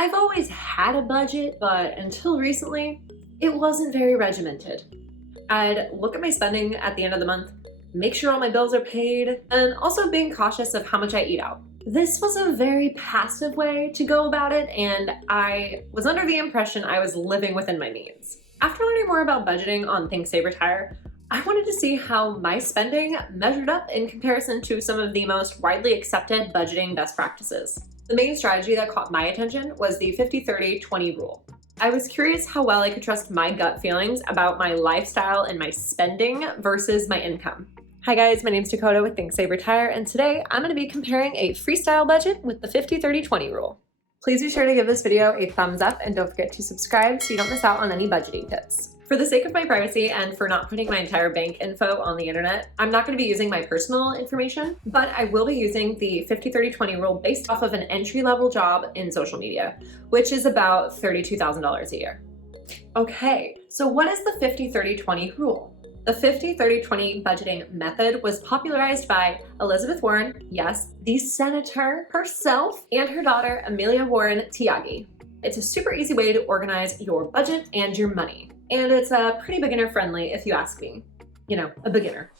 I've always had a budget, but until recently, it wasn't very regimented. I'd look at my spending at the end of the month, make sure all my bills are paid, and also being cautious of how much I eat out. This was a very passive way to go about it, and I was under the impression I was living within my means. After learning more about budgeting on Think Save Retire, I wanted to see how my spending measured up in comparison to some of the most widely accepted budgeting best practices. The main strategy that caught my attention was the 50-30-20 rule. I was curious how well I could trust my gut feelings about my lifestyle and my spending versus my income. Hi guys, my name's Dakota with Think Save Retire, and today I'm going to be comparing a freestyle budget with the 50-30-20 rule. Please be sure to give this video a thumbs up and don't forget to subscribe so you don't miss out on any budgeting tips. For the sake of my privacy and for not putting my entire bank info on the internet, I'm not going to be using my personal information, but I will be using the 50-30-20 rule based off of an entry-level job in social media, which is about $32,000 a year. Okay, so what is the 50-30-20 rule? The 50-30-20 budgeting method was popularized by Elizabeth Warren, yes, the senator herself, and her daughter, Amelia Warren Tyagi. It's a super easy way to organize your budget and your money. And it's pretty beginner friendly if you ask me. You know, a beginner.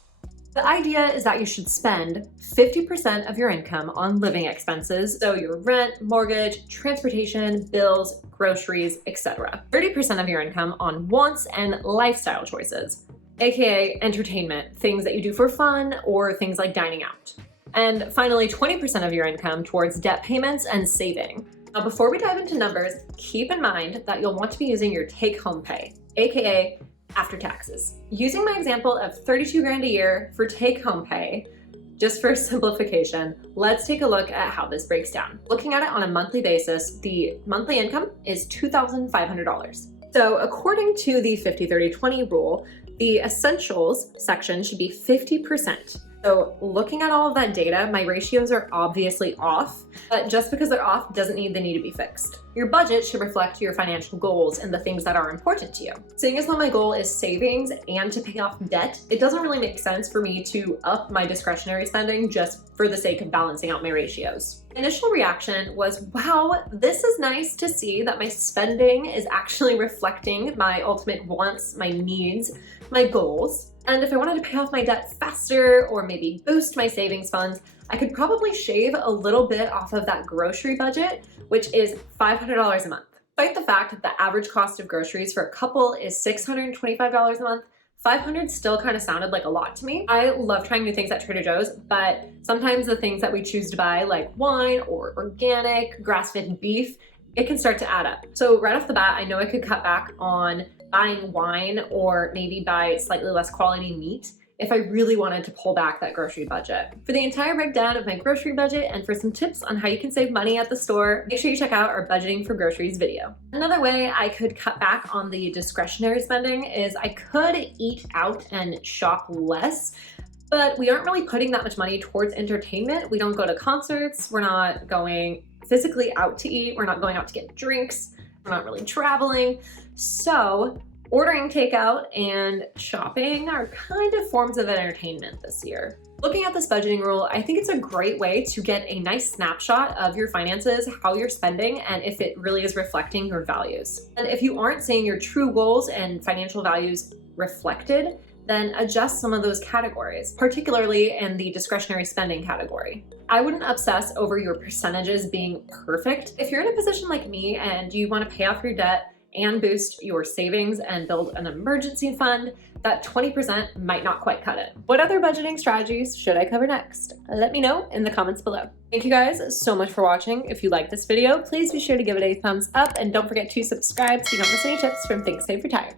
The idea is that you should spend 50% of your income on living expenses, so your rent, mortgage, transportation, bills, groceries, etc. 30% of your income on wants and lifestyle choices, aka entertainment, things that you do for fun or things like dining out. And finally, 20% of your income towards debt payments and saving. Now, before we dive into numbers, keep in mind that you'll want to be using your take-home pay, aka after taxes. Using my example of 32 grand a year for take-home pay, just for simplification, let's take a look at how this breaks down. Looking at it on a monthly basis, the monthly income is $2,500. So according to the 50-30-20 rule, the essentials section should be 50%. So looking at all of that data, my ratios are obviously off, but just because they're off doesn't mean they need to be fixed. Your budget should reflect your financial goals and the things that are important to you. Seeing as though my goal is savings and to pay off debt, it doesn't really make sense for me to up my discretionary spending just for the sake of balancing out my ratios. Initial reaction was, wow, this is nice to see that my spending is actually reflecting my ultimate wants, my needs, my goals. And if I wanted to pay off my debt faster or maybe boost my savings funds, I could probably shave a little bit off of that grocery budget, which is $500 a month. Despite the fact that the average cost of groceries for a couple is $625 a month, $500 still kind of sounded like a lot to me. I love trying new things at Trader Joe's, but sometimes the things that we choose to buy, like wine or organic, grass-fed beef, it can start to add up. So right off the bat, I know I could cut back on buying wine or maybe buy slightly less quality meat if I really wanted to pull back that grocery budget. For the entire breakdown of my grocery budget and for some tips on how you can save money at the store, make sure you check out our budgeting for groceries video. Another way I could cut back on the discretionary spending is I could eat out and shop less, but we aren't really putting that much money towards entertainment. We don't go to concerts, we're not going physically out to eat, we're not going out to get drinks, we're not really traveling. So ordering takeout and shopping are kind of forms of entertainment this year. Looking at this budgeting rule, I think it's a great way to get a nice snapshot of your finances, how you're spending, and if it really is reflecting your values. And if you aren't seeing your true goals and financial values reflected, then adjust some of those categories, particularly in the discretionary spending category. I wouldn't obsess over your percentages being perfect. If you're in a position like me and you want to pay off your debt and boost your savings and build an emergency fund, that 20% might not quite cut it. What other budgeting strategies should I cover next? Let me know in the comments below. Thank you guys so much for watching. If you like this video, please be sure to give it a thumbs up and don't forget to subscribe so you don't miss any tips from Think Save Retire.